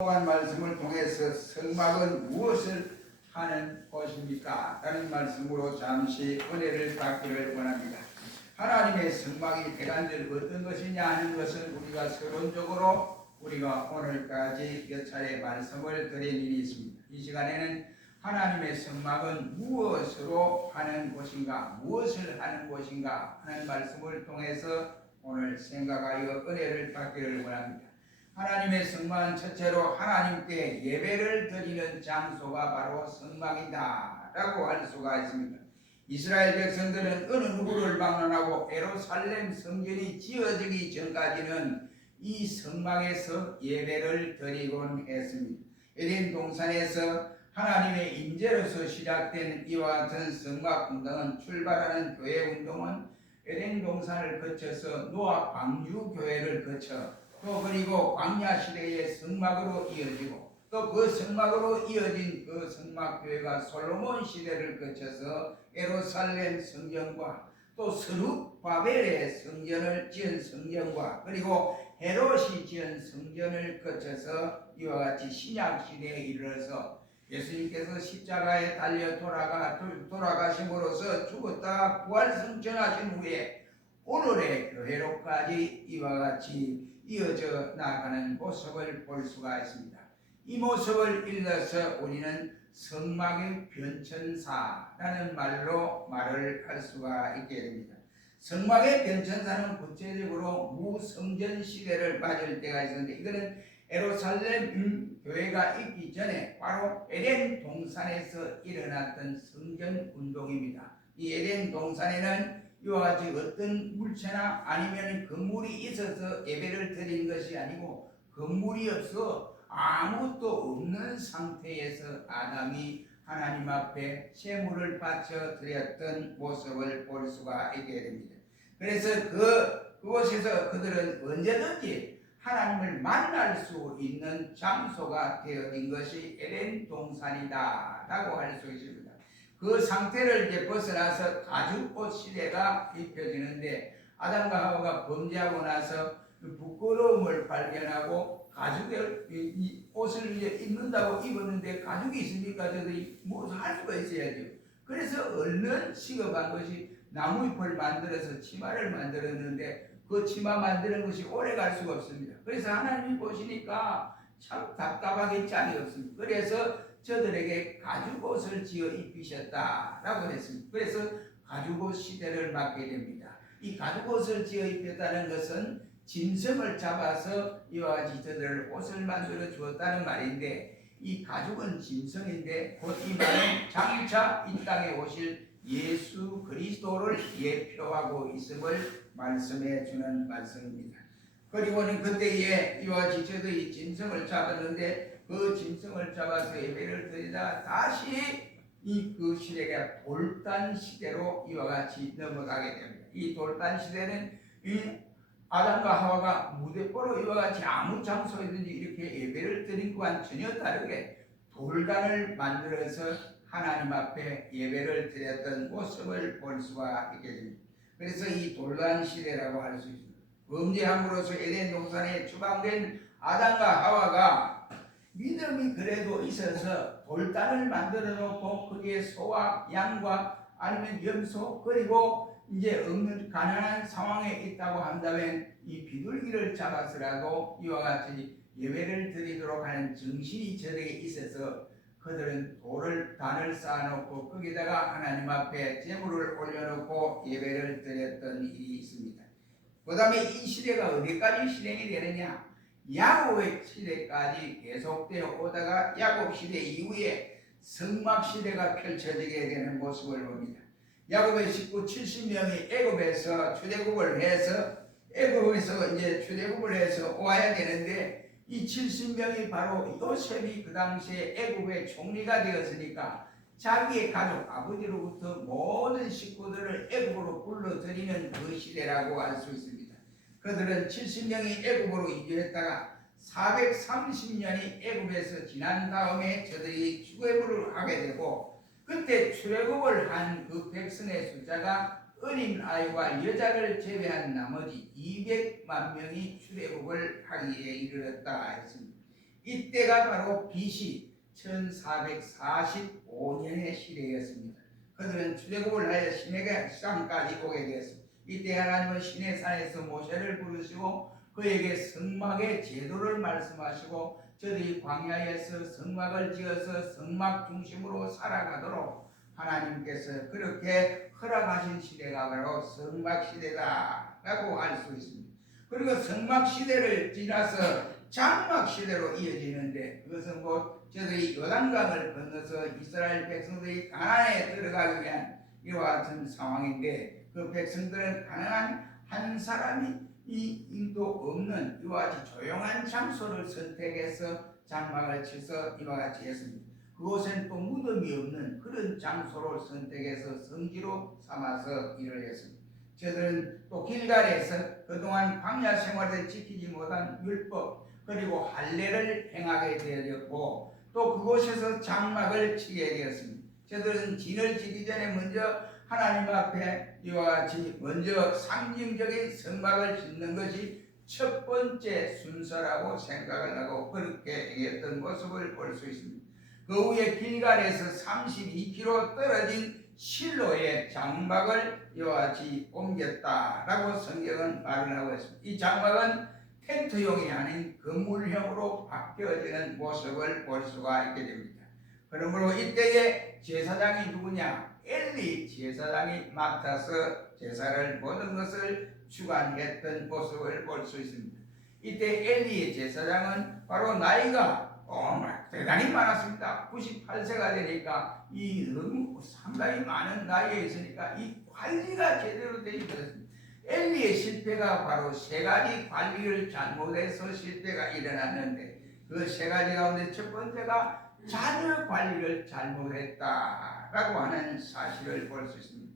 동안 말씀을 통해서 성막은 무엇을 하는 것입니까? 라는 말씀으로 잠시 은혜를 받기를 원합니다. 하나님의 성막이 대간들 어떤 것이냐 하는 것은 우리가 서론적으로 우리가 오늘까지 몇 차례 말씀을 드린 일이 있습니다. 이 시간에는 하나님의 성막은 무엇으로 하는 것인가, 무엇을 하는 것인가 하는 말씀을 통해서 오늘 생각하여 은혜를 받기를 원합니다. 하나님의 성막은 첫째로 하나님께 예배를 드리는 장소가 바로 성막이다 라고 할 수가 있습니다. 이스라엘 백성들은 어느 누구를 방문하고 예루살렘 성전이 지어지기 전까지는 이 성막에서 예배를 드리곤 했습니다. 에덴 동산에서 하나님의 임재로서 시작된 이와 같은 성막 운동은, 출발하는 교회 운동은 에덴 동산을 거쳐서 노아 방주 교회를 거쳐 또 그리고 광야 시대의 성막으로 이어지고 또 그 성막으로 이어진 그 성막 교회가 솔로몬 시대를 거쳐서 예루살렘 성전과 또 스룹바벨의 성전을 지은 성전과 그리고 헤롯이 지은 성전을 거쳐서 이와 같이 신약 시대에 이르러서 예수님께서 십자가에 달려 돌아가심으로써 죽었다가 부활승천하신 후에 오늘의 교회로까지 이와 같이 이어져 나가는 모습을 볼 수가 있습니다. 이 모습을 일러서 우리는 성막의 변천사라는 말로 말을 할 수가 있게 됩니다. 성막의 변천사는 구체적으로 무성전 시대를 맞을 때가 있었는데, 이거는 예루살렘 교회가 있기 전에 바로 에덴 동산에서 일어났던 성전 운동입니다. 이 에덴 동산에는 이와 같이 어떤 물체나 아니면 건물이 있어서 예배를 드리는 것이 아니고, 건물이 없어 아무것도 없는 상태에서 아담이 하나님 앞에 제물을 바쳐 드렸던 모습을 볼 수가 있게 됩니다. 그래서 그곳에서 그들은 언제든지 하나님을 만날 수 있는 장소가 되어진 것이 에덴 동산이다 라고 할 수 있습니다. 그 상태를 이제 벗어나서 가죽옷 시대가 입혀지는데, 아담과 하와가 범죄하고 나서 부끄러움을 발견하고 가죽의 옷을 이제 입는다고 입었는데 가죽이 있으니까 저들이 무엇을 할 수가 있어야죠. 그래서 얼른 시급한 것이 나무잎을 만들어서 치마를 만들었는데 그 치마 만드는 것이 오래 갈 수가 없습니다. 그래서 하나님이 보시니까 참 답답하게 짝이 없습니다. 그래서 저들에게 가죽옷을 지어 입히셨다라고 했습니다. 그래서 가죽옷 시대를 맞게 됩니다. 이 가죽옷을 지어 입혔다는 것은 짐승을 잡아서 이와 같이 저들을 옷을 만들어 주었다는 말인데, 이 가죽은 짐승인데 곧 이 말은 장차 이 땅에 오실 예수 그리스도를 예표하고 있음을 말씀해 주는 말씀입니다. 그리고는 그때에 이와 같이 저들이 짐승을 잡았는데 그 짐승을 잡아서 예배를 드리다가 다시 그 시대가 돌단 시대로 이와 같이 넘어가게 됩니다. 이 돌단 시대는 아담과 하와가 무대뽀로 이와 같이 아무 장소에든지 이렇게 예배를 드린 것과는 전혀 다르게 돌단을 만들어서 하나님 앞에 예배를 드렸던 모습을 볼 수가 있게 됩니다. 그래서 이 돌단 시대라고 할 수 있습니다. 범죄함으로써 에덴 동산에 추방된 아담과 하와가 믿음이 그래도 있어서 돌단을 만들어 놓고 거기에 소와 양과 아니면 염소 그리고 이제 없는 가난한 상황에 있다고 한다면 이 비둘기를 잡아서라도 이와 같이 예배를 드리도록 하는 정신이 저에게 있어서 그들은 단을 쌓아놓고 거기다가 하나님 앞에 제물을 올려놓고 예배를 드렸던 일이 있습니다. 그 다음에 이 시대가 어디까지 실행이 되느냐? 야곱의 시대까지 계속되어 오다가 야곱 시대 이후에 성막 시대가 펼쳐지게 되는 모습을 봅니다. 야곱의 식구 70명이 애굽에서 출애굽을 해서 와야 되는데, 이 70명이 바로 요셉이 그 당시에 애굽의 총리가 되었으니까 자기의 가족 아버지로부터 모든 식구들을 애굽으로 불러들이는 그 시대라고 할 수 있습니다. 그들은 70명이 애굽으로 이주했다가 430년이 애굽에서 지난 다음에 저들이 출애굽을 하게 되고, 그때 출애굽을 한 그 백성의 숫자가 어린 아이와 여자를 제외한 나머지 200만 명이 출애굽을 하기에 이르렀다 했습니다. 이때가 바로 BC 1445년의 시대였습니다. 그들은 출애굽을 하여 시내가 산까지 오게 되었습니다. 이때 하나님은 시내산에서 모세를 부르시고 그에게 성막의 제도를 말씀하시고 저들이 광야에서 성막을 지어서 성막 중심으로 살아가도록 하나님께서 그렇게 허락하신 시대가 바로 성막시대다라고 할 수 있습니다. 그리고 성막시대를 지나서 장막시대로 이어지는데 그것은 곧 저들이 요단강을 건너서 이스라엘 백성들이 가나안에 들어가기 위한 이와 같은 상황인데 그 백성들은 가난한 한 사람이 이 인도 없는 이와 같이 조용한 장소를 선택해서 장막을 쳐서 이와 같이 했습니다. 그곳엔 또 무덤이 없는 그런 장소를 선택해서 성지로 삼아서 일을 했습니다. 저들은 또 길갈에서 그동안 광야 생활을 지키지 못한 율법 그리고 할례를 행하게 되었고 또 그곳에서 장막을 치게 되었습니다. 저들은 진을 지기 전에 먼저 하나님 앞에 이와 같이 먼저 상징적인 성막을 짓는 것이 첫 번째 순서라고 생각을 하고 그렇게 했던 모습을 볼 수 있습니다. 그 후에 길갈에서 32km 떨어진 실로의 장막을 이와 같이 옮겼다라고 성경은 말을 하고 있습니다. 이 장막은 텐트용이 아닌 건물형으로 바뀌어지는 모습을 볼 수가 있게 됩니다. 그러므로 이때의 제사장이 누구냐? 엘리 제사장이 맡아서 제사를 모든 것을 주관했던 모습을 볼 수 있습니다. 이때 엘리의 제사장은 바로 나이가 대단히 많았습니다. 98세가 되니까 이 너무 상당히 많은 나이에 있으니까 이 관리가 제대로 되지 못했습니다. 엘리의 실패가 바로 세 가지 관리를 잘못해서 실패가 일어났는데 그 세 가지 가운데 첫 번째가 자녀 관리를 잘못했다라고 하는 사실을 볼 수 있습니다.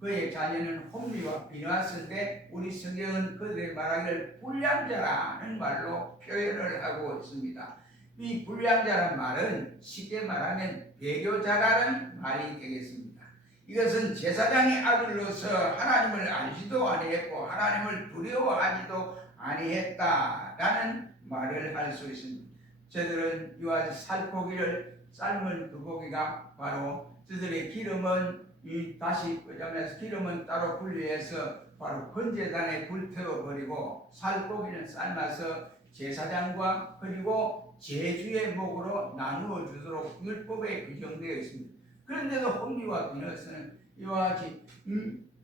그의 자녀는 홈리와 비누아스인데 우리 성경은 그들의 말하기를 불량자라는 말로 표현을 하고 있습니다. 이 불량자란 말은 쉽게 말하면 배교자라는 말이 되겠습니다. 이것은 제사장의 아들로서 하나님을 알지도 아니했고 하나님을 두려워하지도 아니했다라는 말을 할 수 있습니다. 저들은 이와 살코기를 삶은 그 고기가 바로 저들의 기름은 다시 끄자면서 기름은 따로 분리해서 바로 번제단에 불태워버리고 살코기는 삶아서 제사장과 그리고 제주의 목으로 나누어 주도록 율법에 규정되어 있습니다. 그런데도 홈리와 비너스는 이와 같이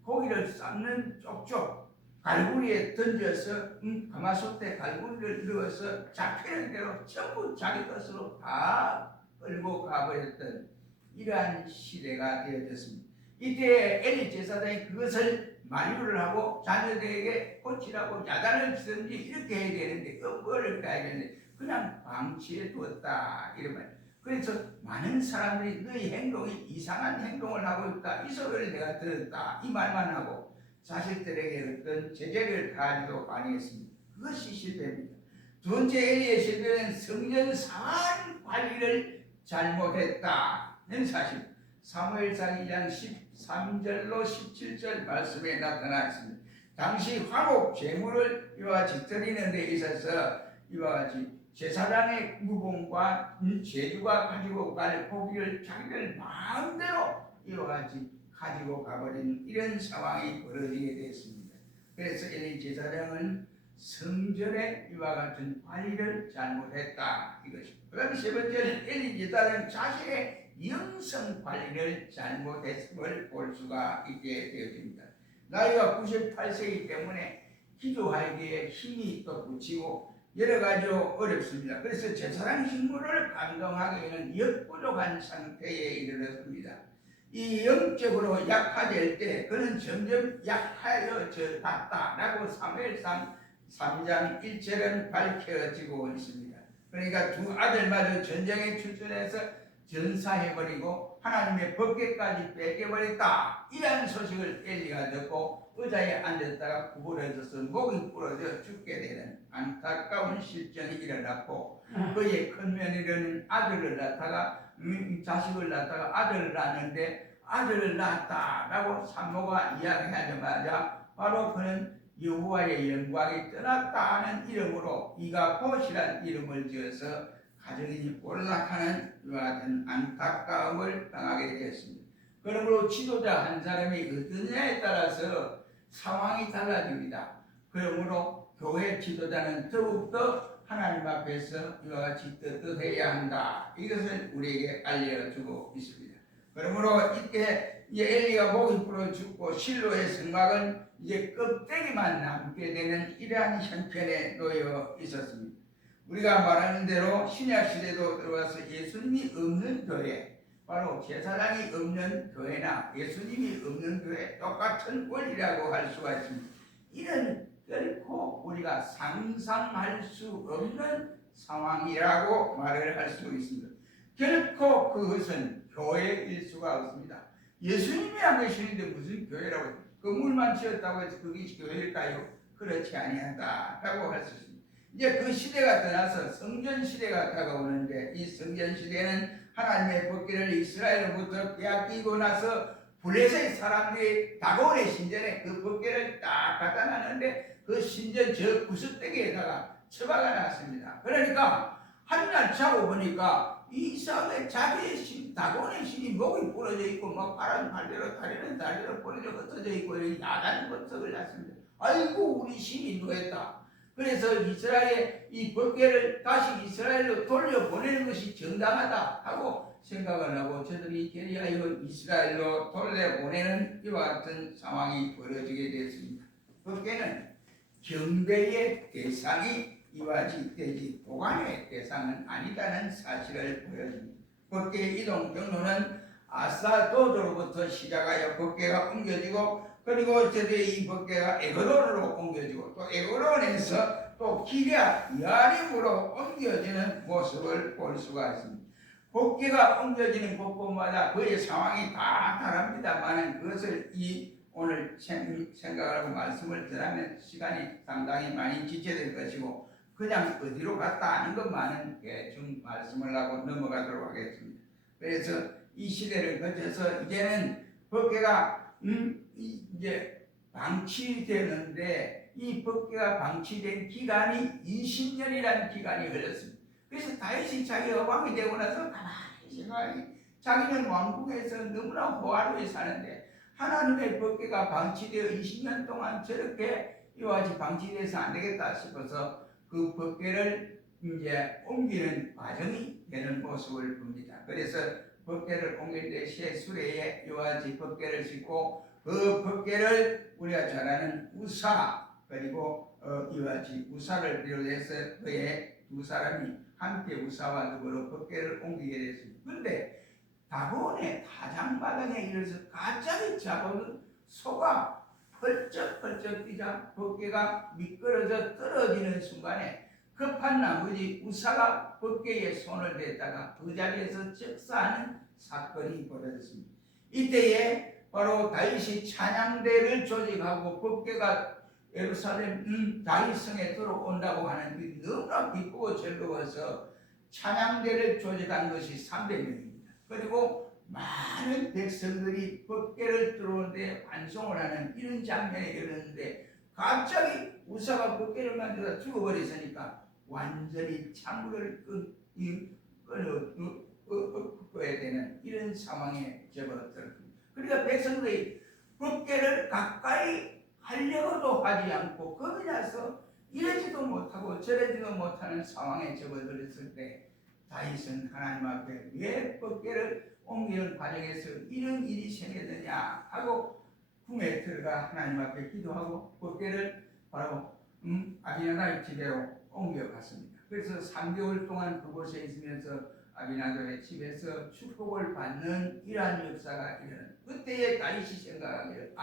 고기를 삶는 쪽쪽 갈고리에 던져서 가마솥에 갈고리를 넣어서 잡히는 대로 전부 자기 것으로 다 끌고 가버렸던 이러한 시대가 되어졌습니다. 이때 엘리 제사장이 그것을 만류를 하고 자녀들에게 고치라고 야단을 치든지 이렇게 해야 되는데 뭐를 가야 되는데 그냥 방치해 두었다 이러면 그래서 많은 사람들이 너희 행동이 이상한 행동을 하고 있다 이 소리를 내가 들었다 이 말만 하고 자식들에게 어떤 제재를 가하지도 아니했습니다. 그것이 실패입니다. 두 번째 엘리의 실패는 성전 상한 관리를 잘못했다는 사실. 사무엘상 2장 13절로 17절 말씀에 나타나 있습니다. 당시 화목 제물을 이와 같이 드리는 데 있어서 이와 같이 제사장의 무공과 제주가 가지고 갈 고기를 자기들 마음대로 이와 같이 가지고 가버린 이런 상황이 벌어지게 되었습니다. 그래서 엘리 제사장은 성전의 이와 같은 관리를 잘못했다 이것입니다. 그다음 세 번째는 엘리 제사장 자신의 영성 관리를 잘못했음을 볼 수가 있게 되어집니다. 나이가 98세이기 때문에 기도하기에 힘이 또 붙이고 여러 가지로 어렵습니다. 그래서 제사장 식물을 감당하기에는 역부족한 상태에 이르렀습니다. 이 영적으로 약화될 때 그는 점점 약하여져 갔다라고 사무엘상 3장 1절은 밝혀지고 있습니다. 그러니까 두 아들마저 전쟁에 출전해서 전사해버리고 하나님의 법궤까지 뺏겨버렸다 이러한 소식을 엘리가 듣고 의자에 앉았다가 구부러져서 목이 부러져 죽게 되는 안타까운 실정이 일어났고 그의 큰 며느리는 아들을 낳다가 자식을 낳다가 아들을 낳았는데 아들을 낳았다라고 산모가 이야기하자마자 바로 그는 여호와의 영광이 떠났다는 이름으로 이가 봇이라는 이름을 지어서 가정이 몰락하는 이와 같은 안타까움을 당하게 되었습니다. 그러므로 지도자 한 사람이 어떠냐에 따라서 상황이 달라집니다. 그러므로 교회 지도자는 더욱더 하나님 앞에서 이와 같이 떳떳해야 한다. 이것을 우리에게 알려주고 있습니다. 그러므로 이때 엘리가 목이 불어 죽고 실로의 성막은 이제 껍데기만 남게 되는 이러한 형편에 놓여 있었습니다. 우리가 말하는 대로 신약시대도 들어와서 예수님이 없는 교회, 바로 제사장이 없는 교회나 예수님이 없는 교회, 똑같은 원리라고 할 수가 있습니다. 이런 결코 우리가 상상할 수 없는 상황이라고 말을 할 수 있습니다. 결코 그것은 교회일 수가 없습니다. 예수님이 안 계시는데 무슨 교회라고, 건물만 지었다고 해서 그게 교회일까요? 그렇지 아니하다라고 할 수 있습니다. 이제 그 시대가 떠나서 성전 시대가 다가오는데, 이 성전 시대는 하나님의 법궤를 이스라엘로부터 빼앗기고 나서 블레셋 사람들이 다곤의 신전에 그 법궤를 딱 갖다 놨는데 그 신전 저 구석대기에다가 처박아 놨습니다. 그러니까 한날 자고 보니까 이상하게 자기의 신, 다곤의 신이 목이 부러져 있고 막 바람 발대로 다리는 다리로 부러져 흩어져 있고 야단 번쩍을 났습니다. 아이고 우리 신이 누했다. 그래서 이스라엘의 이 법궤를 다시 이스라엘로 돌려보내는 것이 정당하다 하고 생각을 하고 저들이 게리하여 이스라엘로 돌려보내는 이와 같은 상황이 벌어지게 되었습니다. 법궤는 경배의 대상이 이와 같이 되지 보관의 대상은 아니다는 사실을 보여줍니다. 법궤의 이동 경로는 아사도드로부터 시작하여 법궤가 옮겨지고, 그리고 저들의 이 법궤가 에그론으로 옮겨지고, 또 에그론에서 또 기럇 야림으로 옮겨지는 모습을 볼 수가 있습니다. 법궤가 옮겨지는 곳곳마다 그의 상황이 다 다릅니다만, 그것을 오늘 생각하고 말씀을 드리면 시간이 상당히 많이 지체될 것이고, 그냥 어디로 갔다 하는 것만은 대충 말씀을 하고 넘어가도록 하겠습니다. 그래서 이 시대를 거쳐서 이제는 법궤가 이제 방치되는데, 이 법궤가 방치된 기간이 20년이라는 기간이 흘렀습니다. 그래서 다윗이 자기가 왕이 되고 나서 가만히 생각하니 자기는 왕궁에서 너무나 호화로이 사는데 하나님의 법궤가 방치되어 20년 동안 저렇게 이와 같이 방치돼서 안 되겠다 싶어서 그 법궤를 이제 옮기는 과정이 되는 모습을 봅니다. 그래서 법궤를 옮길 때 새 수레에 이와 같이 법궤를 싣고 그 법궤를 우리가 잘 아는 우사, 그리고 이와 같이 우사를 비롯해서 그의 두 사람이 함께 우사와 더불어 법궤를 옮기게 됐습니다. 그런데 다곤의 다장마당에 이르러서 갑자기 작은 소가 펄쩍펄쩍 뛰자 법궤가 미끄러져 떨어지는 순간에 급한 나머지 우사가 법궤에 손을 댔다가 그 자리에서 즉사하는 사건이 벌어졌습니다. 이때에 바로 다윗이 찬양대를 조직하고 법궤가 예루살렘 다윗성에 들어온다고 하는 게 너무나 기쁘고 즐거워서 찬양대를 조직한 것이 300명입니다. 그리고 많은 백성들이 법궤를 들어오는데 환송을 하는 이런 장면이 일어났는데, 갑자기 우사가 법궤를 만들어 죽어버렸으니까 완전히 창문을 끊어야 되는 이런 상황에 접어들었습니다. 그러니까 백성들이 법궤를 가까이 하려고도 하지 않고 겁이 나서 이러지도 못하고 저러지도 못하는 상황에 접어들었을 때, 다윗은 하나님 앞에 왜 법궤를 옮기는 과정에서 이런 일이 생겼느냐 하고 궁에 들어가 하나님 앞에 기도하고 법궤를 바로 아비나답의 집으로 옮겨갔습니다. 그래서 3개월 동안 그곳에 있으면서 아비나답의 집에서 축복을 받는 이러한 역사가 일어난, 그때에 다윗이 생각하기를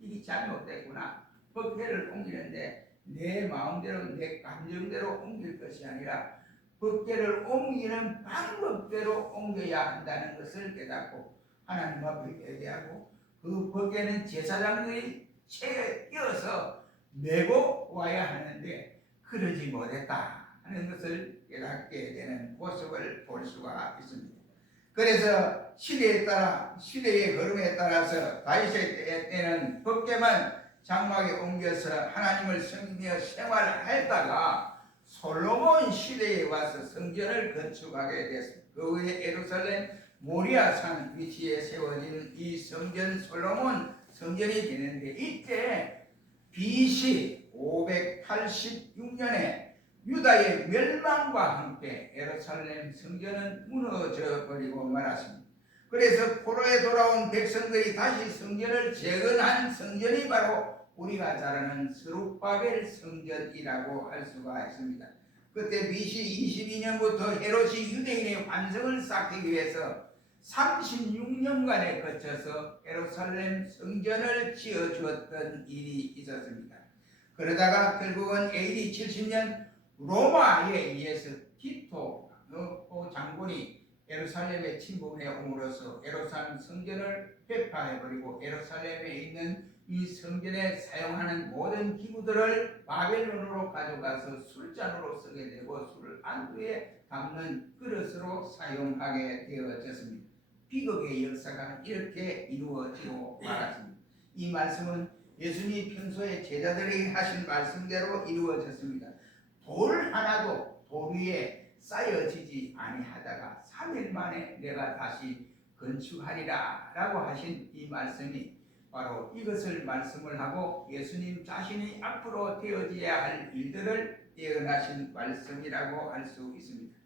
이게 잘못됐구나. 법궤를 옮기는데 내 마음대로 내 감정대로 옮길 것이 아니라 법궤를 옮기는 방법대로 옮겨야 한다는 것을 깨닫고 하나님 앞에 예배하고, 그 법궤는 제사장들이 채에 끼어서 메고 와야 하는데 그러지 못했다 하는 것을 깨닫게 되는 모습을 볼 수가 있습니다. 그래서 시대에 따라, 시대의 흐름에 따라서 다윗의 때는 법궤만 장막에 옮겨서 하나님을 섬기며 생활했다가 솔로몬 시대에 와서 성전을 건축하게 됐습니다. 그 후에 예루살렘 모리아산 위치에 세워진 이 성전 솔로몬 성전이 되는데, 이때 BC 586년에 유다의 멸망과 함께 예루살렘 성전은 무너져 버리고 말았습니다. 그래서 포로에 돌아온 백성들이 다시 성전을 재건한 성전이 바로 우리가 잘 아는 스룹바벨 성전이라고 할 수가 있습니다. 그때 BC 22년부터 헤롯이 유대인의 완성을 쌓기 위해서 36년간에 거쳐서 예루살렘 성전을 지어주었던 일이 있었습니다. 그러다가 결국은 AD 70년 로마에 의해서 티토 장군이 예루살렘에 침공해 옴으로써 예루살렘 성전을 회파해버리고 예루살렘에 있는 이 성전에 사용하는 모든 기구들을 바벨론으로 가져가서 술잔으로 쓰게 되고 술을 안주에 담는 그릇으로 사용하게 되어졌습니다. 비극의 역사가 이렇게 이루어지고 말았습니다. 이 말씀은 예수님이 평소에 제자들에게 하신 말씀대로 이루어졌습니다. 돌 하나도 돌 위에 쌓여지지 아니하다가 3일 만에 내가 다시 건축하리라 라고 하신 이 말씀이 바로 이것을 말씀을 하고 예수님 자신이 앞으로 되어져야 할 일들을 예언하신 말씀이라고 할 수 있습니다.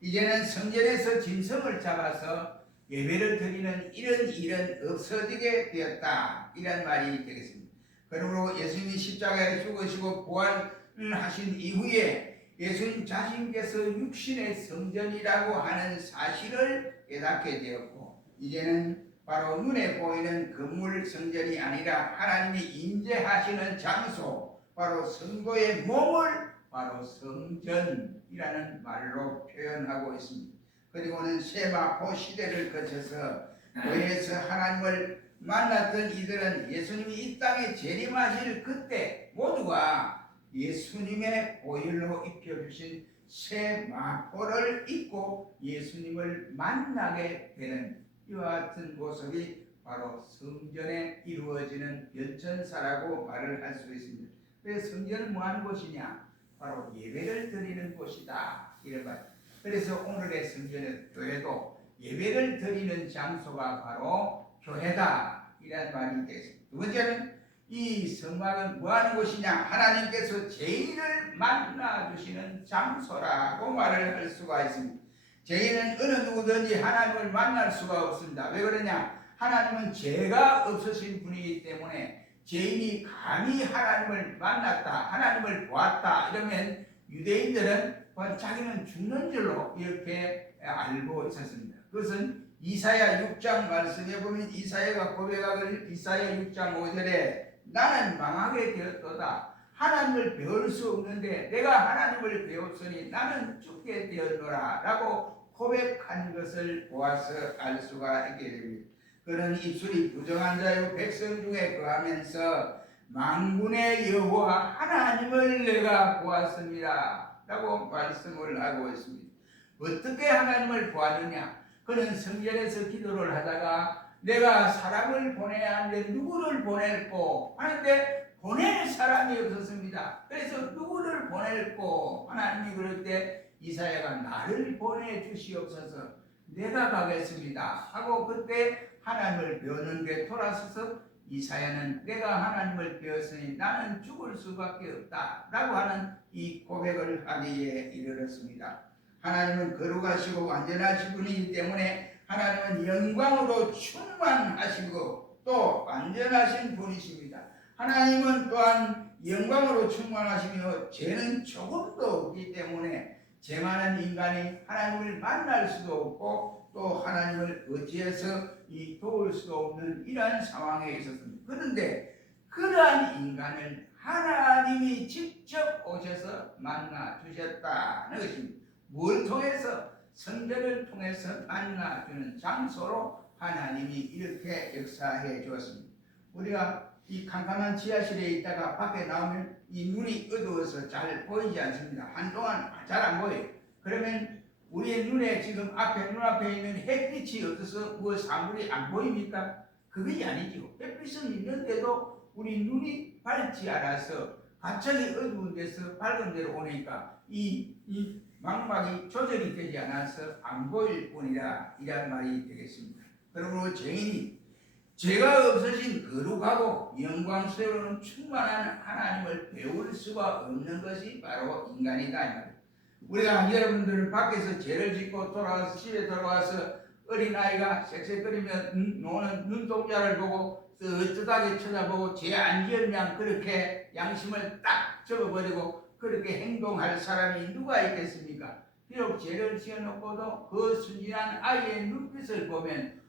이제는 성전에서 짐승을 잡아서 예배를 드리는 이런 일은 없어지게 되었다, 이런 말이 되겠습니다. 그러므로 예수님이 십자가에 죽으시고 부활하신 이후에 예수님 자신께서 육신의 성전이라고 하는 사실을 깨닫게 되었고, 이제는 바로 눈에 보이는 건물 성전이 아니라 하나님이 임재하시는 장소, 바로 성도의 몸을 바로 성전이라는 말로 표현하고 있습니다. 그리고는 세마포 시대를 거쳐서 교회에서 하나님을 만났던 이들은 예수님이 이 땅에 재림하실 그때 모두가 예수님의 보혈로 입혀주신 새 마포를 입고 예수님을 만나게 되는 이와 같은 모습이 바로 성전에 이루어지는 연천사라고 말을 할 수 있습니다. 왜 성전은 뭐하는 곳이냐? 바로 예배를 드리는 곳이다, 이런 말. 그래서 오늘의 성전의 교회도 예배를 드리는 장소가 바로 교회다, 이런 말이 되겠습니다. 두 번째는 이 성막은 뭐하는 곳이냐? 하나님께서 죄인을 만나주시는 장소라고 말을 할 수가 있습니다. 죄인은 어느 누구든지 하나님을 만날 수가 없습니다. 왜 그러냐? 하나님은 죄가 없으신 분이기 때문에 죄인이 감히 하나님을 만났다, 하나님을 보았다 이러면 유대인들은 자기는 죽는 줄로 이렇게 알고 있었습니다. 그것은 이사야 6장 말씀에 보면 이사야가 고백하기를 이사야 6장 5절에 나는 망하게 되었도다. 하나님을 배울 수 없는데 내가 하나님을 배웠으니 나는 죽게 되었노라 라고 고백한 것을 보아서 알 수가 있게 됩니다. 그는 입술이 부정한 자요 백성 중에 거하면서 만군의 여호와 하나님을 내가 보았습니다 라고 말씀을 하고 있습니다. 어떻게 하나님을 보았느냐? 그는 성전에서 기도를 하다가 내가 사람을 보내야 하는데 누구를 보낼꼬 하는데 보낼 사람이 없었습니다. 그래서 누구를 보낼꼬 하나님이 그럴 때 이사야가 나를 보내주시옵소서, 내가 가겠습니다 하고 그때 하나님을 배웠는데 돌아서서 이사야는 내가 하나님을 배웠으니 나는 죽을 수밖에 없다 라고 하는 이 고백을 하기에 이르렀습니다. 하나님은 거룩하시고 완전하신 분이기 때문에 하나님은 영광으로 충만하시고 또 완전하신 분이십니다. 하나님은 또한 영광으로 충만하시며 죄는 조금도 없기 때문에 죄 많은 인간이 하나님을 만날 수도 없고 또 하나님을 어찌해서 도울 수도 없는 이러한 상황에 있었습니다. 그런데 그러한 인간을 하나님이 직접 오셔서 만나 주셨다는 것입니다. 뭘 통해서? 성전을 통해서 만나주는 장소로 하나님이 이렇게 역사해 주었습니다. 우리가 이 캄캄한 지하실에 있다가 밖에 나오면 이 눈이 어두워서 잘 보이지 않습니다. 한동안 잘 안 보여요. 그러면 우리의 눈에 지금 눈앞에 있는 햇빛이 없어서 뭐 사물이 안 보입니까? 그게 아니죠. 햇빛은 있는데도 우리 눈이 밝지 않아서 갑자기 어두운 데서 밝은 데로 오니까 이 망막이 조절이 되지 않아서 안 보일 뿐이라 이란 말이 되겠습니다. 그러므로 죄인이 죄가 없으신 거룩하고 영광스러운 충만한 하나님을 배울 수가 없는 것이 바로 인간이다 이 말이에요. 우리가 여러분들은 밖에서 죄를 짓고 돌아와서 집에 돌아와서 어린아이가 섹섹거리며 노는 눈동자를 보고 뜨뜻하게 쳐다보고 죄 안 지었냐 그렇게 양심을 딱 접어버리고 그렇게 행동할 사람이 누가 있겠습니까? 비록 죄를 지어놓고도 그 순진한 아이의 눈빛을 보면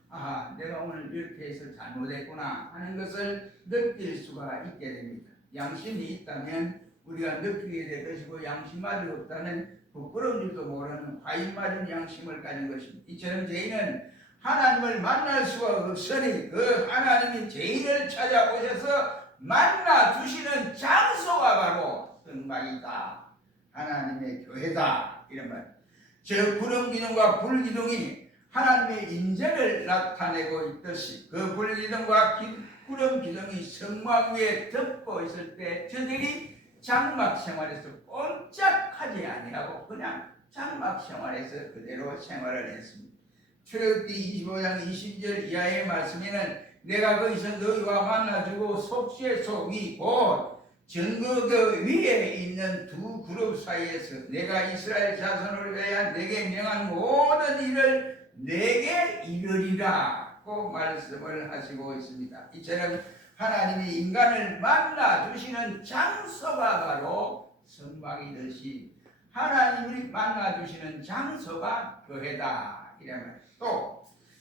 내가 오늘 이렇게 해서 잘못했구나 하는 것을 느낄 수가 있게 됩니다. 양심이 있다면 우리가 느끼게 될 것이고 양심마저 없다는 부끄러운 줄도 모르는 화인 맞은 양심을 가진 것입니다. 이처럼 죄인은 하나님을 만날 수가 없으니 그 하나님이 죄인을 찾아오셔서 만나 주시는 장소가 바로 성막이다. 하나님의 교회다. 이런 말. 저 구름기둥과 불기둥이 하나님의 인재를 나타내고 있듯이 그 불기둥과 구름기둥이 성막 위에 덮고 있을 때 저들이 장막 생활에서 꼼짝하지 아니하고 그냥 장막 생활에서 그대로 생활을 했습니다. 출애굽기 25장 20절 이하의 말씀에는 내가 거기서 너희와 만나주고 속죄 속이 곧 증거 위에 있는 두 그룹 사이에서 내가 이스라엘 자손을 위하여 내게 명한 모든 일을 내게 이르리라고 말씀을 하시고 있습니다. 이처럼 하나님이 인간을 만나 주시는 장소가 바로 성막이듯이 하나님이 만나 주시는 장소가 교회다. 이러면 또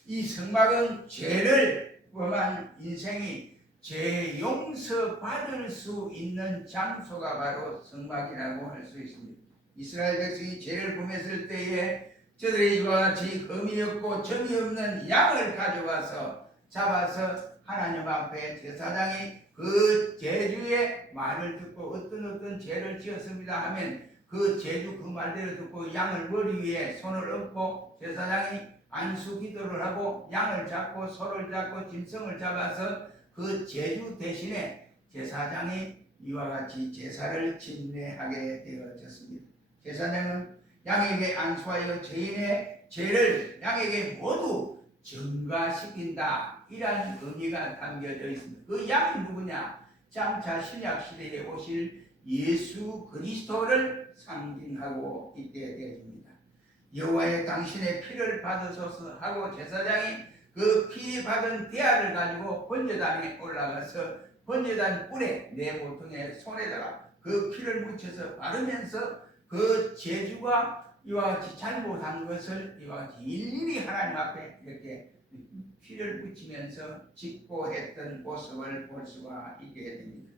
이 성막은 죄를 범한 인생이 죄 용서받을 수 있는 장소가 바로 성막이라고 할 수 있습니다. 이스라엘 백성이 죄를 범했을 때에 저들이 이와 같이 흠이 없고 점이 없는 양을 가져와서 잡아서 하나님 앞에 제사장이 그 제주의 말을 듣고 어떤 죄를 지었습니다 하면 그 제주 그 말대로 듣고 양을 머리 위에 손을 얹고 제사장이 안수 기도를 하고 양을 잡고 소를 잡고 짐승을 잡아서 그 제주 대신에 제사장이 이와 같이 제사를 진례하게 되어졌습니다. 제사장은 양에게 안수하여 죄인의 죄를 양에게 모두 전가시킨다. 이란 의미가 담겨져 있습니다. 그 양이 누구냐? 장차 신약시대에 오실 예수 그리스도를 상징하고 있게 되었습니다. 여호와의 당신의 피를 받으소서 하고 제사장이 그 피 받은 대야를 가지고 번제단에 올라가서 번제단 뿔에 네 보통의 손에다가 그 피를 묻혀서 바르면서 그 제주가 이와 같이 잘못한 것을 이와 같이 일일이 하나님 앞에 이렇게 피를 묻히면서 짓고 했던 모습을 볼 수가 있게 됩니다.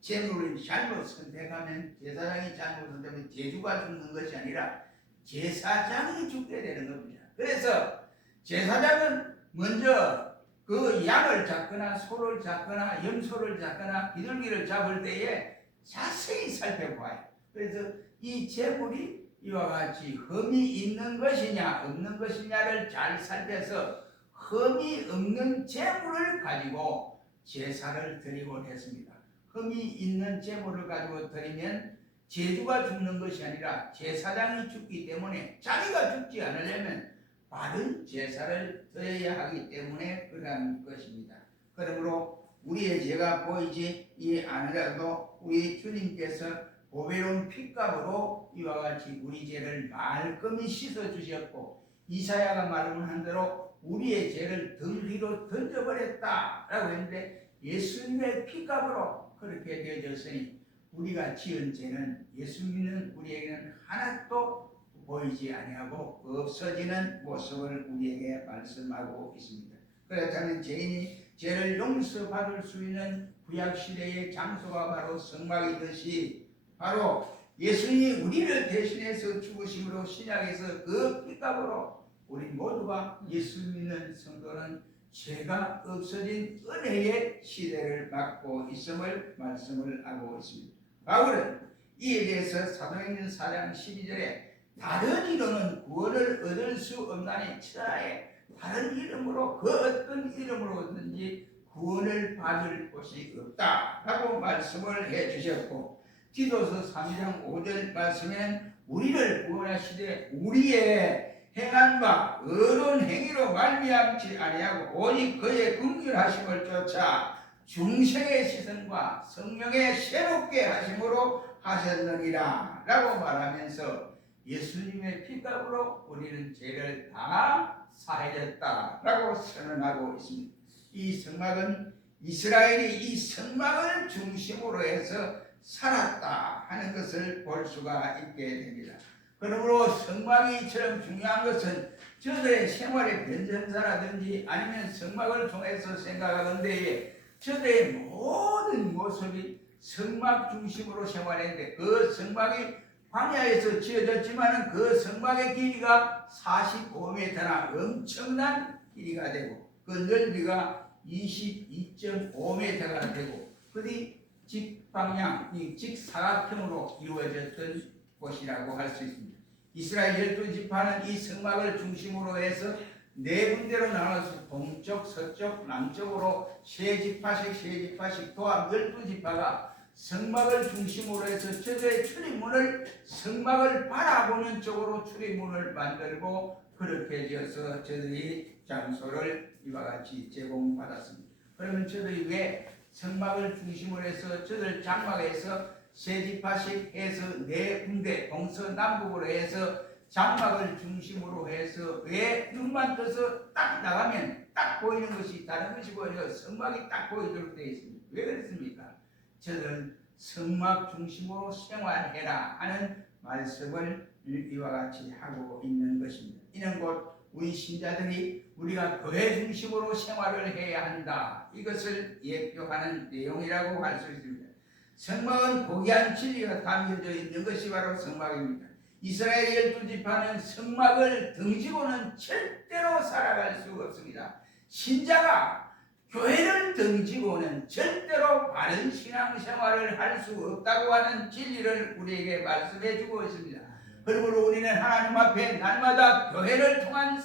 제물을 잘못 선택하면 제사장이 잘못 선택하면 제주가 죽는 것이 아니라 제사장이 죽게 되는 겁니다. 그래서 제사장은 먼저 그 양을 잡거나 소를 잡거나 염소를 잡거나 비둘기를 잡을 때에 자세히 살펴봐요. 그래서 이 제물이 이와 같이 흠이 있는 것이냐 없는 것이냐를 잘 살펴서 흠이 없는 제물을 가지고 제사를 드리곤 했습니다. 흠이 있는 제물을 가지고 드리면 제주가 죽는 것이 아니라 제사장이 죽기 때문에 자기가 죽지 않으려면 바른 제사를 드려야 하기 때문에 그러한 것입니다. 그러므로 우리의 죄가 보이지 않으려도 우리 주님께서 보배로운 핏값으로 이와 같이 우리 죄를 말끔히 씻어주셨고 이사야가 말한 대로 우리의 죄를 등 위로 던져버렸다라고 했는데 예수님의 핏값으로 그렇게 되어졌으니 우리가 지은 죄는 예수 믿는 우리에게는 하나도 보이지 아니하고 없어지는 모습을 우리에게 말씀하고 있습니다. 그렇다면 죄인이 죄를 용서받을 수 있는 구약시대의 장소가 바로 성막이듯이 바로 예수님이 우리를 대신해서 죽으심으로 신약에서 그 핏값으로 우리 모두가 예수 믿는 성도는 죄가 없어진 은혜의 시대를 맞고 있음을 말씀을 하고 있습니다. 바울은 이에 대해서 사도행전 4장 12절에 다른 이로는 구원을 얻을 수 없나니 천하에 다른 이름으로 그 어떤 이름으로든지 구원을 받을 곳이 없다 라고 말씀을 해주셨고 디도서 3장 5절 말씀에는 우리를 구원하시되 우리의 행한 바 의로운 행위로 말미암지 아니하고 오직 그의 긍휼하심을 쫓아 중생의 시선과 성령의 새롭게 하심으로 하셨느니라 라고 말하면서 예수님의 피값으로 우리는 죄를 다 사해졌다 라고 선언하고 있습니다. 이 성막은 이스라엘이 이 성막을 중심으로 해서 살았다 하는 것을 볼 수가 있게 됩니다. 그러므로 성막이 이처럼 중요한 것은 저들의 생활의 변전사라든지 아니면 성막을 통해서 생각하건대 저들의 모든 모습이 성막 중심으로 생활했는데 그 성막이 광야에서 지어졌지만 그 성막의 길이가 45m나 엄청난 길이가 되고 그 넓이가 22.5m가 되고 그뒤 직방향, 직사각형으로 이루어졌던 곳이라고 할 수 있습니다. 이스라엘 12지파는 이 성막을 중심으로 해서 네 군데로 나눠서 동쪽, 서쪽, 남쪽으로 세 지파씩 도합 12지파가 성막을 중심으로 해서 저들의 출입문을 성막을 바라보는 쪽으로 출입문을 만들고 그렇게 지어서 저들이 장소를 이와 같이 제공받았습니다. 그러면 저들이 왜 성막을 중심으로 해서 저들 장막에서 세 지파씩 해서 네 군데 동서남북으로 해서 장막을 중심으로 해서 왜 눈만 떠서 딱 나가면 딱 보이는 것이 다른 것이고 성막이 딱 보이도록 되어 있습니다. 왜 그렇습니까? 저는 성막 중심으로 생활해라 하는 말씀을 이와 같이 하고 있는 것입니다. 이는 곧 우리 신자들이 우리가 교회 중심으로 생활을 해야 한다. 이것을 예표하는 내용이라고 할 수 있습니다. 성막은 고귀한 진리가 담겨져 있는 것이 바로 성막입니다. 이스라엘 12지파는 성막을 등지고는 절대로 살아갈 수가 없습니다. 신자가 교회를 등지고는 절대로 바른 신앙생활을 할 수 없다고 하는 진리를 우리에게 말씀해 주고 있습니다. 그러므로 우리는 하나님 앞에 날마다 교회를 통한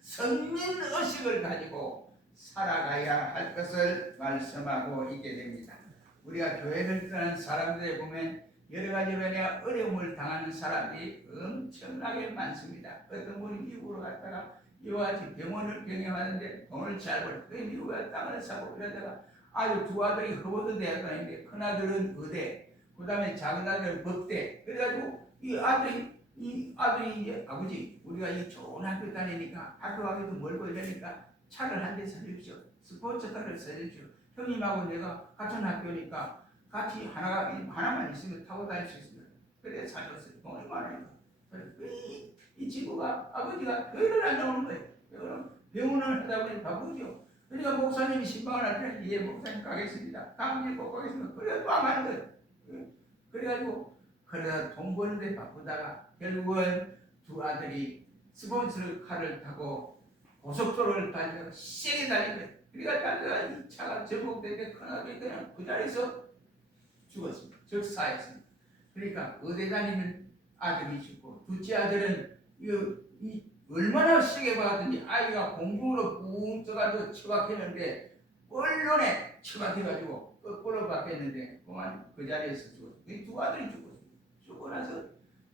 선민의식을 가지고 살아가야 할 것을 말씀하고 있게 됩니다. 우리가 교회를 떠난 사람들에 보면 여러 가지로 어려움을 당하는 사람이 엄청나게 많습니다. 어떤 분이 미국으로 갔다가 이와 같이 병원을 경영하는데 돈을 잘 벌고 미국에 땅을 사고 이러다가 아주 두 아들이 허버드 대학 다니는데 큰 아들은 의대, 그 다음에 작은 아들은 법대. 그래가지고 이 아들이 이제 아버지 우리가 이 좋은 학교 다니니까 학교 가기도 멀고 이러니까 차를 한 대 사주십시오. 스포츠카를 사주십시오. 형님하고 내가 같은 학교니까 같이 하나만 있으면 타고 다닐 수 있습니다. 그래 사줬어요. 돈이 많아요. 이 친구가 아버지가 교회를 안 나오는 거예요. 병원을 하다 보니 바쁘죠. 그러니까 목사님이 신방을 할 때 예 목사님 가겠습니다. 다음 주에 꼭 가겠습니다. 그래 또 안 가는 거예요. 그래가지고 그러다 돈 버는데 바쁘다가 결국은 두 아들이 스폰서카를 타고 고속도로를 달리다가 세게 달린 거예요. 그러니까 이 차가 전복되게 큰 아들이 그냥 그 자리에서 죽었습니다. 즉 사했습니다. 그러니까 의대 다니는 아들이 죽고 둘째 아들은 이 얼마나 세게 받았든지 아이가 공중으로 붕 떠가지고 처박혔는데 언론에 처박혀가지고 거꾸로 박혔는데 그만 그 자리에서 죽었어요. 이 두 아들이 죽었어요. 죽고 나서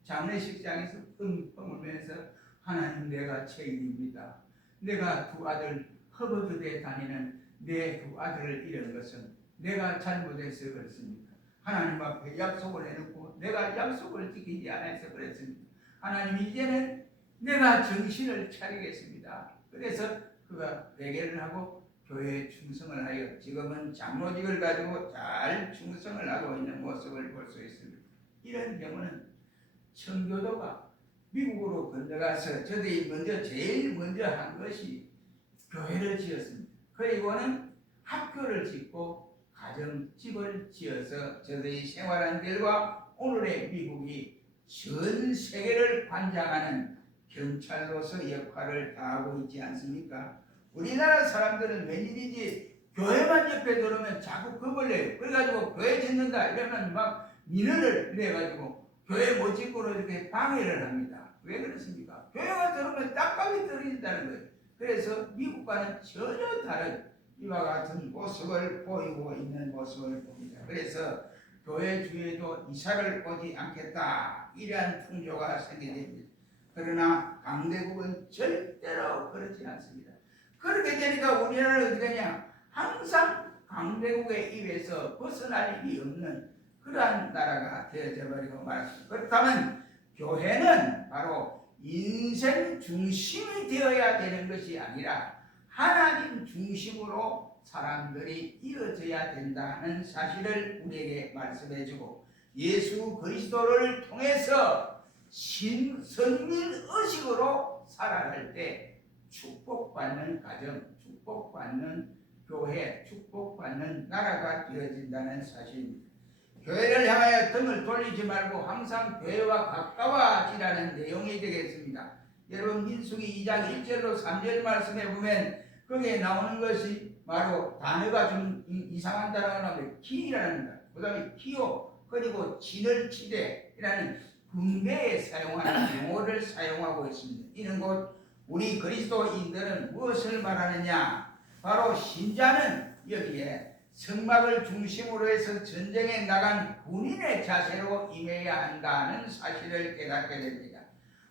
장례식장에서 펑펑 울면서 하나님 내가 죄인입니다. 내가 두 아들 허버드대에 다니는 내 두 아들을 잃은 것은 내가 잘못해서 그렇습니다. 하나님 앞에 약속을 해놓고 내가 약속을 지키지 않아서 그랬습니다. 하나님 이제는 내가 정신을 차리겠습니다. 그래서 그가 회개를 하고 교회에 충성을 하여 지금은 장로직을 가지고 잘 충성을 하고 있는 모습을 볼 수 있습니다. 이런 경우는 청교도가 미국으로 건너가서 저들이 제일 먼저 한 것이 교회를 지었습니다. 그리고는 학교를 짓고 가정집을 지어서 저들이 생활한 결과 오늘의 미국이 전 세계를 관장하는 경찰로서 역할을 다하고 있지 않습니까? 우리나라 사람들은 웬일인지 교회만 옆에 들어오면 자꾸 겁을 내요. 그래가지고 교회 짓는다 이러면 막 민원을 내가지고 교회 못 짓고 이렇게 방해를 합니다. 왜 그렇습니까? 교회가 들어오면 땅값이 떨어진다는 거예요. 그래서 미국과는 전혀 다른 이와 같은 모습을 보이고 있는 모습을 봅니다. 그래서 교회 주위에도 이사를 오지 않겠다, 이러한 풍조가 생기게 됩니다. 그러나 강대국은 절대로 그렇지 않습니다. 그렇게 되니까 우리나라는 어떻게 되냐, 항상 강대국의 입에서 벗어날 일이 없는 그러한 나라가 되어져 버리고 말았습니다. 그렇다면 교회는 바로 인생 중심이 되어야 되는 것이 아니라 하나님 중심으로 사람들이 이어져야 된다는 사실을 우리에게 말씀해주고, 예수 그리스도를 통해서 선민의식으로 살아갈 때 축복받는 가정, 축복받는 교회, 축복받는 나라가 되어진다는 사실입니다. 교회를 향하여 등을 돌리지 말고 항상 교회와 가까워지라는 내용이 되겠습니다. 여러분, 민수기 2장 1절로 3절 말씀에 보면 거기에 나오는 것이 바로 단어가 좀 이상한 단어가 나오는데, 기라는 것, 그 다음에 기호, 그리고 진을치대라는 군대에 사용하는 용어를 사용하고 있습니다. 이는 곧 우리 그리스도인들은 무엇을 말하느냐, 바로 신자는 여기에 성막을 중심으로 해서 전쟁에 나간 군인의 자세로 임해야 한다는 사실을 깨닫게 됩니다.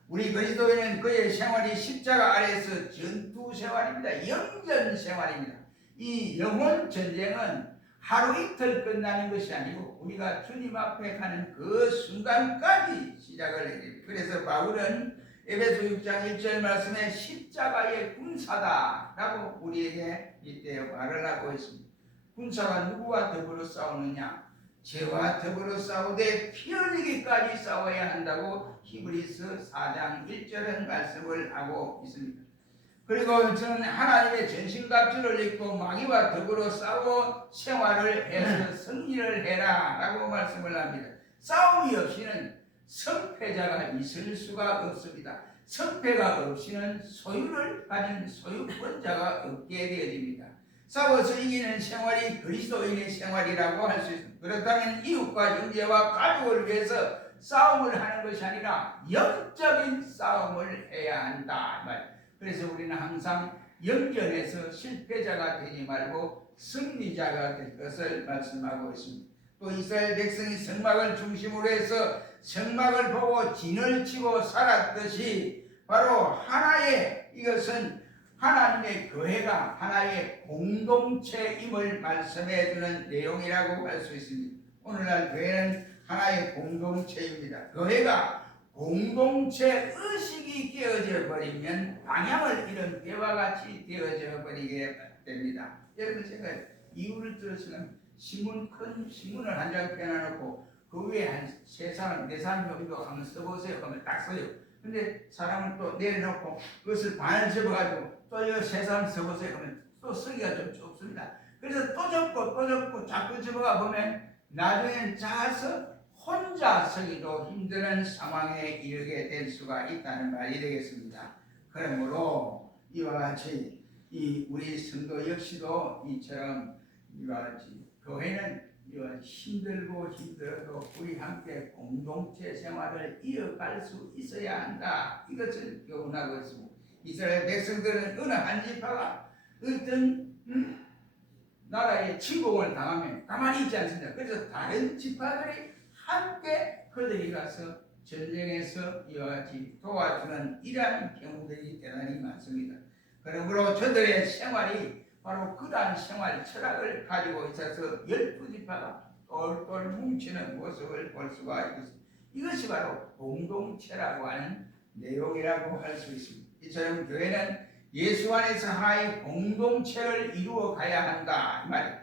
우리 그리스도인은 그의 생활이 십자가 아래에서 전투 생활입니다. 영전 생활입니다. 이 영혼 전쟁은 하루 이틀 끝나는 것이 아니고 우리가 주님 앞에 가는 그 순간까지 시작을 해야 됩니다. 그래서 바울은 에베소 6장 1절 말씀에 십자가의 군사다 라고 우리에게 이때 말을 하고 있습니다. 군사가 누구와 더불어 싸우느냐, 죄와 더불어 싸우되 피 흘리기까지 싸워야 한다고 히브리서 4장 1절은 말씀을 하고 있습니다. 그리고 저는 하나님의 전신갑주를 입고 마귀와 더불어 싸워 생활을 해서 승리를 해라 라고 말씀을 합니다. 싸움이 없이는 성패자가 있을 수가 없습니다. 성패가 없이는 소유를 가진 소유권자가 없게 되어집니다. 싸워서 이기는 생활이 그리스도인의 생활이라고 할 수 있습니다. 그렇다면 이웃과 형제와 가족을 위해서 싸움을 하는 것이 아니라 영적인 싸움을 해야 한다. 그래서 우리는 항상 영전에서 실패자가 되지 말고 승리자가 될 것을 말씀하고 있습니다. 또 이스라엘 백성이 성막을 중심으로 해서 성막을 보고 진을 치고 살았듯이 바로 하나의, 이것은 하나님의 교회가 하나의 공동체임을 말씀해 주는 내용이라고 할 수 있습니다. 오늘날 교회는 하나의 공동체입니다. 교회가 공동체 의식이 깨어져 버리면 방향을 잃은 배와 같이 되어져 버리게 됩니다. 여러분, 제가 이유를 들어서는 큰 신문을 한 장 펴놔놓고 그 위에 한 3사람, 4사람 정도 한번 써보세요 하면 딱 써요. 근데 사람은 또 내려놓고 그것을 반을 접어가지고 또 3사람 써보세요 하면 또 쓰기가 좀 좁습니다. 그래서 또 접고 자꾸 접어가 보면 나중엔 작아서 혼자 서기도 힘드는 상황에 이르게 될 수가 있다는 말이 되겠습니다. 그러므로 이와 같이 우리 성도 역시도 이처럼 이와 같이 교회는 힘들어도 우리 함께 공동체 생활을 이어갈 수 있어야 한다, 이것을 교훈하고 있습니다. 이스라엘 백성들은 어느 한 지파가 어떤 나라의 침공을 당하면 가만히 있지 않습니다. 그래서 다른 지파들이 함께 그들이 가서 전쟁에서 이와 같이 도와주는 이러한 경우들이 대단히 많습니다. 그러므로 저들의 생활이 바로 그러한 생활 철학을 가지고 있어서 12지파가 똘똘 뭉치는 모습을 볼 수가 있습니다. 이것이 바로 공동체라고 하는 내용이라고 할 수 있습니다. 이처럼 교회는 예수 안에서 하나의 공동체를 이루어 가야 한다, 이 말이에요.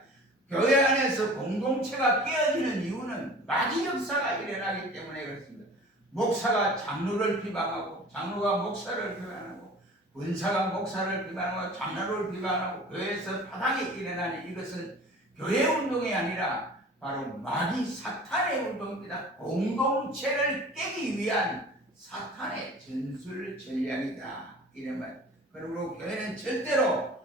교회 안에서 공동체가 깨어지는 이유는 마귀 역사가 일어나기 때문에 그렇습니다. 목사가 장로를 비방하고, 장로가 목사를 비방하고, 군사가 목사를 비방하고, 장로를 비방하고, 교회에서 파당이 일어나는 이것은 교회 운동이 아니라 바로 마귀 사탄의 운동입니다. 공동체를 깨기 위한 사탄의 전술 전략이다, 이런 말. 그러므로 교회는 절대로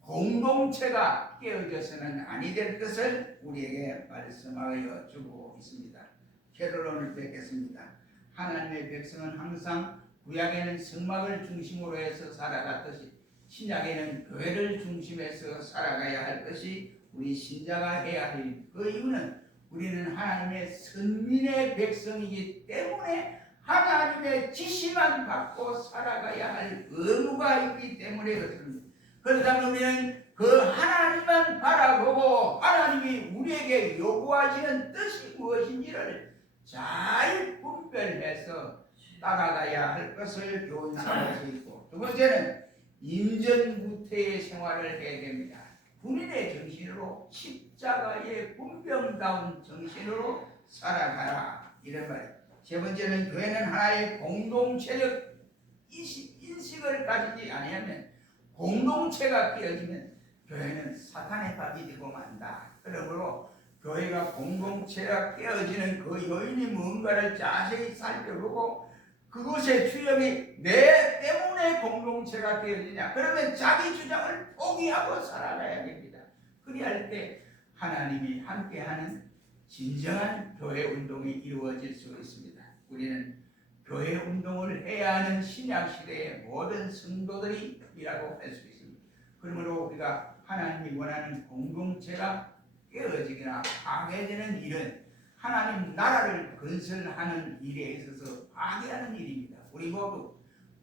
공동체가 깨어져서는 아니 될 것을 우리에게 말씀하여 주고 있습니다. 결론을 뵙겠습니다. 하나님의 백성은 항상 구약에는 성막을 중심으로 해서 살아갔듯이 신약에는 교회를 중심해서 살아가야 할 것이 우리 신자가 해야 할 일. 그 이유는 우리는 하나님의 선민의 백성이기 때문에 하나님의 지시만 받고 살아가야 할 의무가 있기 때문에 그렇습니다. 그렇다면 우리는 그 하나님만 바라보고 하나님이 우리에게 요구하시는 뜻이 무엇인지를 잘 분별해서 따라가야 할 것을 교훈할 수 있고, 두 번째는 임전무태의 생활을 해야 됩니다. 군인의 정신으로 십자가의 분명다운 정신으로 살아가라 이런 말이에요. 세 번째는 교회는 하나의 공동체적 인식을 가지지 아니하면, 공동체가 깨어지면 교회는 사탄의 밥이 되고 만다. 그러므로 교회가 공동체가 깨어지는 그 요인이 뭔가를 자세히 살펴보고 그것의 주역이 내 때문에 공동체가 되어지냐, 그러면 자기 주장을 포기하고 살아가야 됩니다. 그리할 때 하나님이 함께하는 진정한 교회 운동이 이루어질 수 있습니다. 우리는 교회 운동을 해야 하는 신약시대의 모든 성도들이라고 할 수 있습니다. 그러므로 우리가 하나님이 원하는 공동체가 깨어지거나 파괴되는 일은 하나님 나라를 건설하는 일에 있어서 파괴하는 일입니다. 우리 모두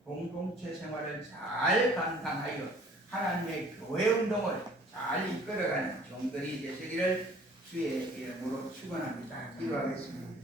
공동체 생활을 잘 감당하여 하나님의 교회 운동을 잘 이끌어가는 종들이 되시기를 주의 이름으로 축원합니다. 기도하겠습니다.